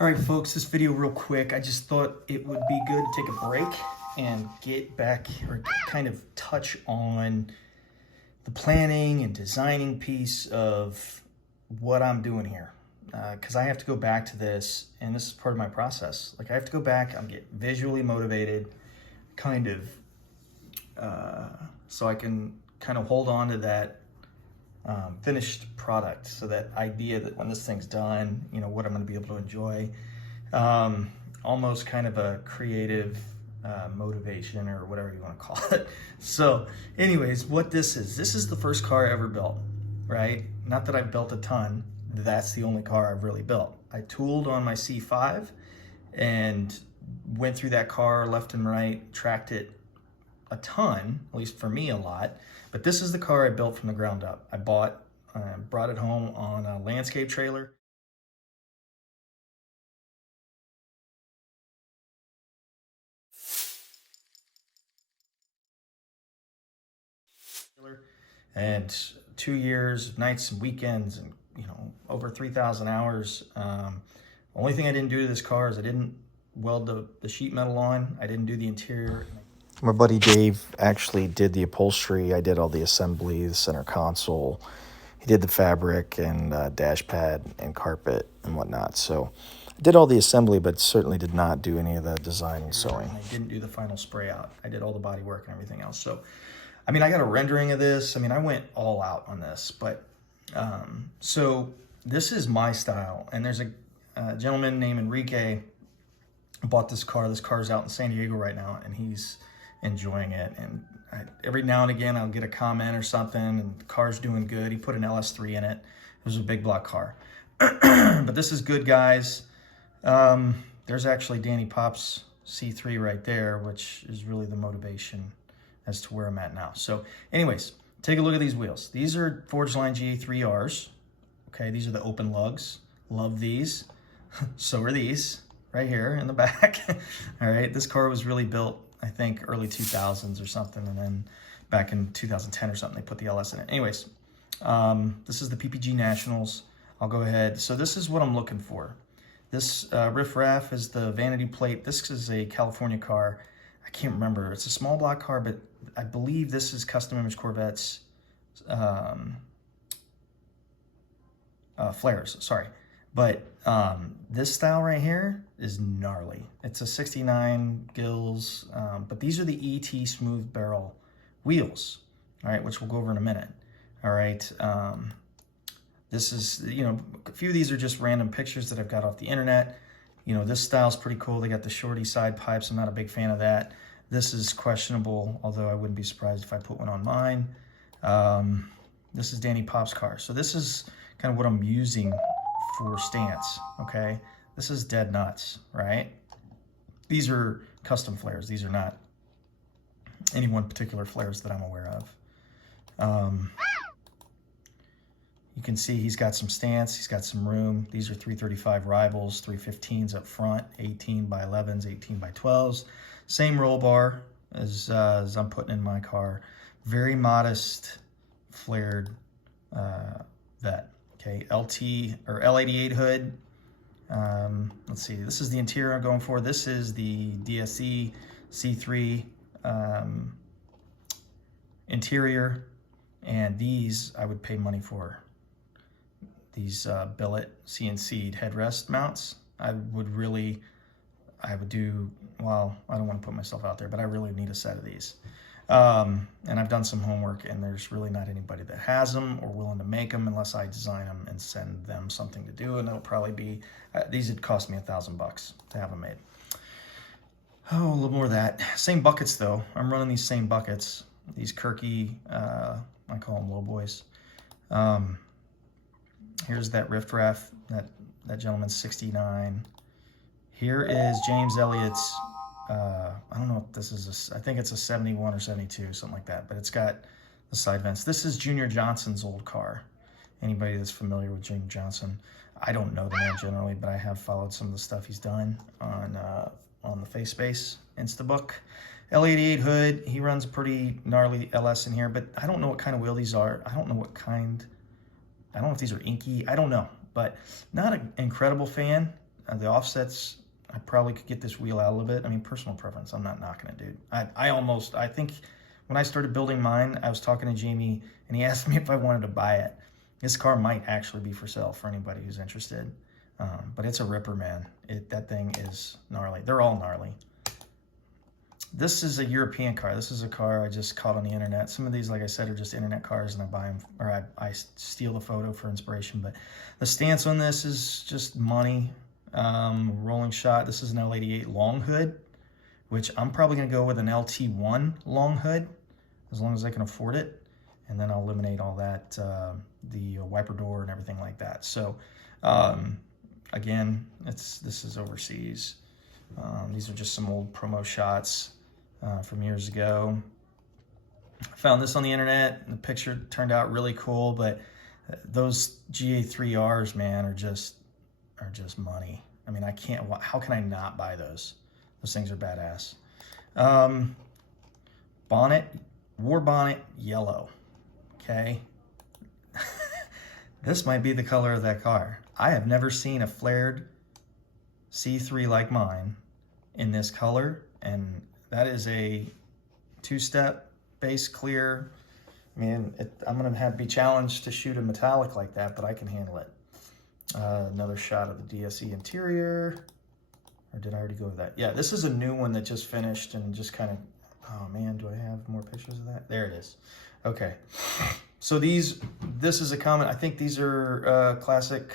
All right, folks, this video real quick. I just thought it would be good to take a break and get back or kind of touch on the planning and designing piece of what I'm doing here. Because I have to go back to this, and this is part of my process. Like, I have to go back, I'm get visually motivated, kind of, so I can kind of hold on to that finished product. So that idea that when this thing's done, you know, what I'm going to be able to enjoy. Almost kind of a creative motivation or whatever you want to call it. So anyways, what this is the first car I ever built, right? Not that I've built a ton. That's the only car I've really built. I tooled on my C5 and went through that car left and right, tracked it a ton, at least for me a lot. But this is the car I built from the ground up. I brought it home on a landscape trailer. And 2 years, nights and weekends, and over 3,000 hours. Only thing I didn't do to this car is I didn't weld the sheet metal on. I didn't do the interior. My buddy Dave actually did the upholstery. I did all the assembly, the center console. He did the fabric and dash pad and carpet and whatnot. So I did all the assembly, but certainly did not do any of the design and sewing. I didn't do the final spray out. I did all the body work and everything else. So, I mean, I got a rendering of this. I mean, I went all out on this. But so this is my style. And there's a gentleman named Enrique who bought this car. This car's out in San Diego right now, and he's enjoying it. And every now and again I'll get a comment or something, and the car's doing good. He put an LS3 in it. It was a big block car. But this is good, guys. There's actually Danny Pop's C3 right there, which is really the motivation as to where I'm at now. So anyways, take a look at these wheels. These are Forge Line GA3Rs. Okay, these are the open lugs. Love these. So are these right here in the back. All right, this car was really built, I think, early 2000s or something, and then back in 2010 or something, they put the LS in it. Anyways, this is the PPG Nationals. I'll go ahead. So this is what I'm looking for. This Riff Raff is the vanity plate. This is a California car. I can't remember. It's a small block car, but I believe this is Custom Image Corvette's flares, sorry. But this style right here is gnarly. It's a 69 gills, but these are the ET smooth barrel wheels, all right, which we'll go over in a minute. All right, this is, a few of these are just random pictures that I've got off the internet. This style's pretty cool. They got the shorty side pipes. I'm not a big fan of that. This is questionable, although I wouldn't be surprised if I put one on mine. This is Danny Pop's car. So this is kind of what I'm using for stance, okay? This is dead nuts, right? These are custom flares. These are not any one particular flares that I'm aware of. You can see he's got some stance, he's got some room. These are 335 rivals, 315s up front, 18 by 11s, 18 by 12s. Same roll bar as I'm putting in my car. Very modest flared Vette. Okay, LT or L88 hood. Let's see, this is the interior I'm going for. This is the DSE C3 interior, and these I would pay money for. These billet CNC'd headrest mounts. I would do, well, I don't want to put myself out there, but I really need a set of these. And I've done some homework, and there's really not anybody that has them or willing to make them unless I design them and send them something to do. And it'll probably be, these would cost me $1,000 to have them made. Oh, a little more of that. Same buckets though. I'm running these same buckets. These Kirky, I call them low boys. Here's that Riff Raff, that gentleman's 69. Here is James Elliott's, I don't know if this is I think it's a 71 or 72, something like that, but it's got the side vents. This is Junior Johnson's old car. Anybody that's familiar with Junior Johnson, I don't know the man generally, but I have followed some of the stuff he's done on the Face Space Instabook. L88 hood, he runs a pretty gnarly LS in here, but I don't know what kind of wheel these are. I don't know what kind, I don't know if these are inky, I don't know, but not an incredible fan. the offsets, I probably could get this wheel out a little bit. I mean, personal preference, I'm not knocking it, dude. I think when I started building mine, I was talking to Jamie, and he asked me if I wanted to buy it. This car might actually be for sale for anybody who's interested. But it's a ripper, man. That thing is gnarly. They're all gnarly. This is a European car. This is a car I just caught on the internet. Some of these, like I said, are just internet cars, and I buy them, or I steal the photo for inspiration. But the stance on this is just money. Rolling shot. This is an L88 long hood, which I'm probably going to go with an LT1 long hood, as long as I can afford it. And then I'll eliminate all that, the wiper door and everything like that. So, again, this is overseas. These are just some old promo shots from years ago. I found this on the internet, and the picture turned out really cool, but those GA3Rs, man, are just money. I mean, how can I not buy those? Those things are badass. Bonnet, war bonnet, yellow. Okay. This might be the color of that car. I have never seen a flared C3 like mine in this color, and that is a two-step base clear. I mean, I'm going to be challenged to shoot a metallic like that, but I can handle it. Another shot of the DSE interior. Or did I already go with that? Yeah, this is a new one that just finished and just kind of, oh man, do I have more pictures of that? There it is. Okay. So this is a comment. I think these are classic,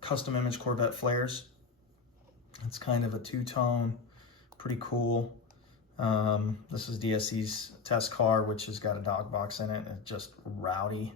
custom image Corvette flares. It's kind of a two-tone, pretty cool. This is DSE's test car, which has got a dog box in it. It's just rowdy.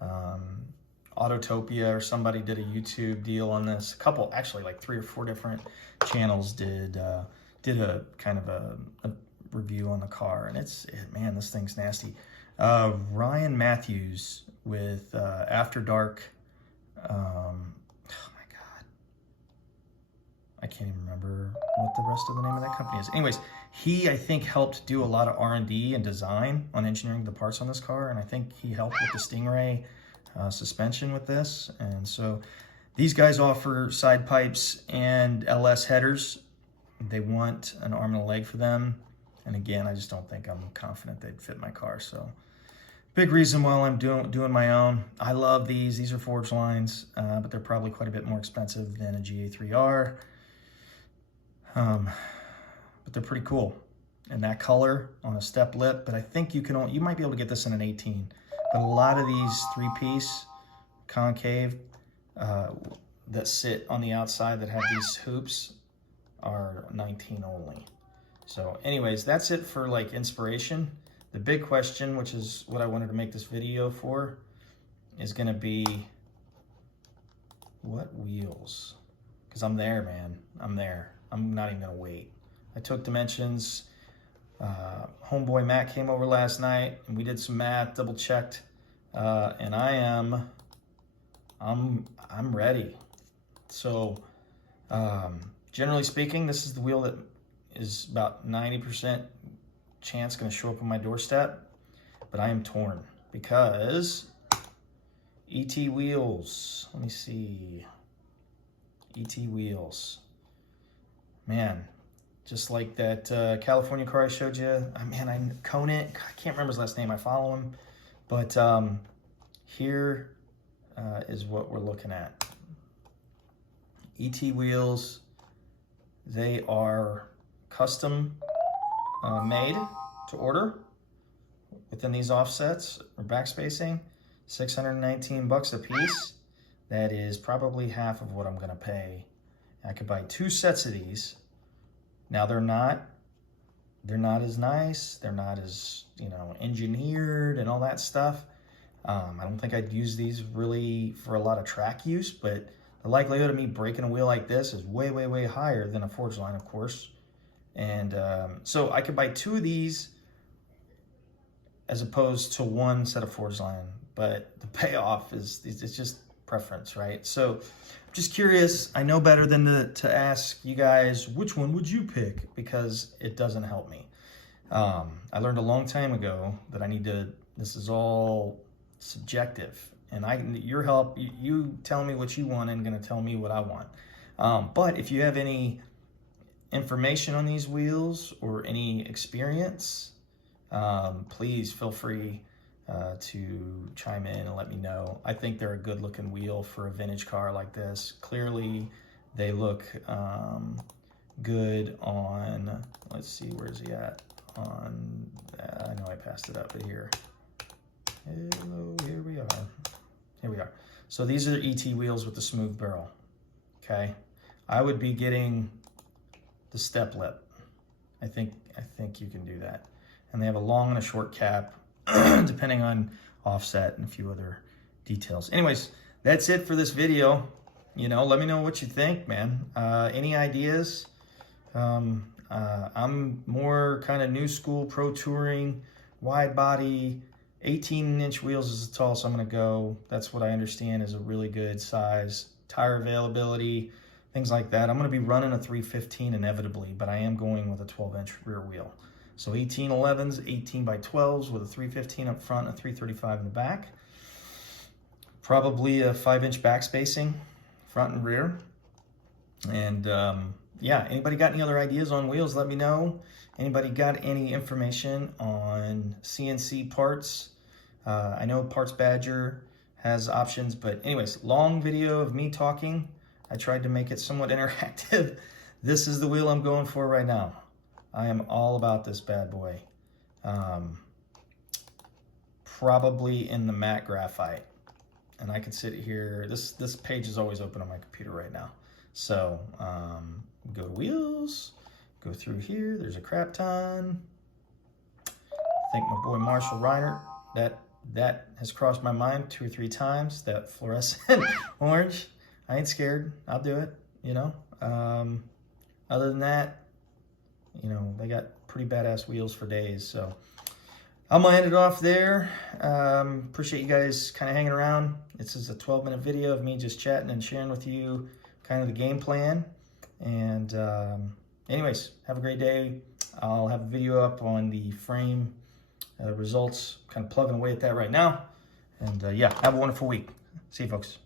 Autotopia or somebody did a YouTube deal on this. A couple, actually like 3 or 4 different channels did a kind of a review on the car, and man, this thing's nasty. Ryan Matthews with After Dark. Oh my God, I can't even remember what the rest of the name of that company is. Anyways, he, I think, helped do a lot of R&D and design on engineering the parts on this car, and I think he helped with the Stingray suspension with this. And so these guys offer side pipes and LS headers. They want an arm and a leg for them, and again, I just don't think I'm confident they'd fit my car. So big reason why I'm doing my own. I love these are forged lines, but they're probably quite a bit more expensive than a GA3R, but they're pretty cool. And that color on a step lip, but I think you might be able to get this in an 18. But a lot of these 3-piece concave that sit on the outside that have these hoops are 19 only. So anyways, that's it for like inspiration. The big question, which is what I wanted to make this video for, is gonna be what wheels? Because I'm there, man. I'm there. I'm not even gonna wait. I took dimensions. Homeboy Matt came over last night and we did some math, double checked, and I'm ready. So generally speaking, this is the wheel that is about 90% chance going to show up on my doorstep, but I am torn because ET wheels. Let me see. ET wheels, man. Just like that California car I showed you. Conant, I can't remember his last name. I follow him. But here is what we're looking at. ET wheels, they are custom made to order within these offsets or backspacing. $619 a piece. That is probably half of what I'm going to pay. I could buy 2 sets of these. Now they're not as nice. They're not as, engineered and all that stuff. I don't think I'd use these really for a lot of track use, but the likelihood of me breaking a wheel like this is way, way, way higher than a forged line, of course. And so I could buy 2 of these as opposed to 1 set of forged line, but the payoff it's just preference, right? So I'm just curious. I know better than to ask you guys, which one would you pick? Because it doesn't help me. I learned a long time ago that this is all subjective. And your help, you tell me what you want and going to tell me what I want. But if you have any information on these wheels or any experience, please feel free to chime in and let me know. I think they're a good looking wheel for a vintage car like this. Clearly they look good on, let's see, where's he at? On, I know I passed it up here. Hello, here we are. Here we are. So these are ET wheels with the smooth barrel, okay? I would be getting the step lip. I think you can do that. And they have a long and a short cap, depending on offset and a few other details. Anyways, that's it for this video. You know, let me know what you think, man. Any ideas? I'm more kind of new school, pro touring, wide body, 18-inch wheels is the tallest I'm going to go. That's what I understand is a really good size. Tire availability, things like that. I'm going to be running a 315 inevitably, but I am going with a 12-inch rear wheel. So 1811s, 18 by 12s with a 315 up front and a 335 in the back. Probably a 5-inch back spacing, front and rear. And yeah, anybody got any other ideas on wheels, let me know. Anybody got any information on CNC parts? I know Parts Badger has options, but anyways, long video of me talking. I tried to make it somewhat interactive. This is the wheel I'm going for right now. I am all about this bad boy. Probably in the matte graphite. And I can sit here, this page is always open on my computer right now. So go to wheels, go through here, there's a crap ton. Thank my boy Marshall Reiner. That has crossed my mind 2 or 3 times, that fluorescent orange. I ain't scared, I'll do it, you know. Other than that, you know, they got pretty badass wheels for days. So I'm gonna end it off there. Appreciate you guys kind of hanging around. This is a 12-minute video of me just chatting and sharing with you kind of the game plan. And anyways, have a great day. I'll have a video up on the frame results, kind of plugging away at that right now. And yeah, have a wonderful week. See you folks.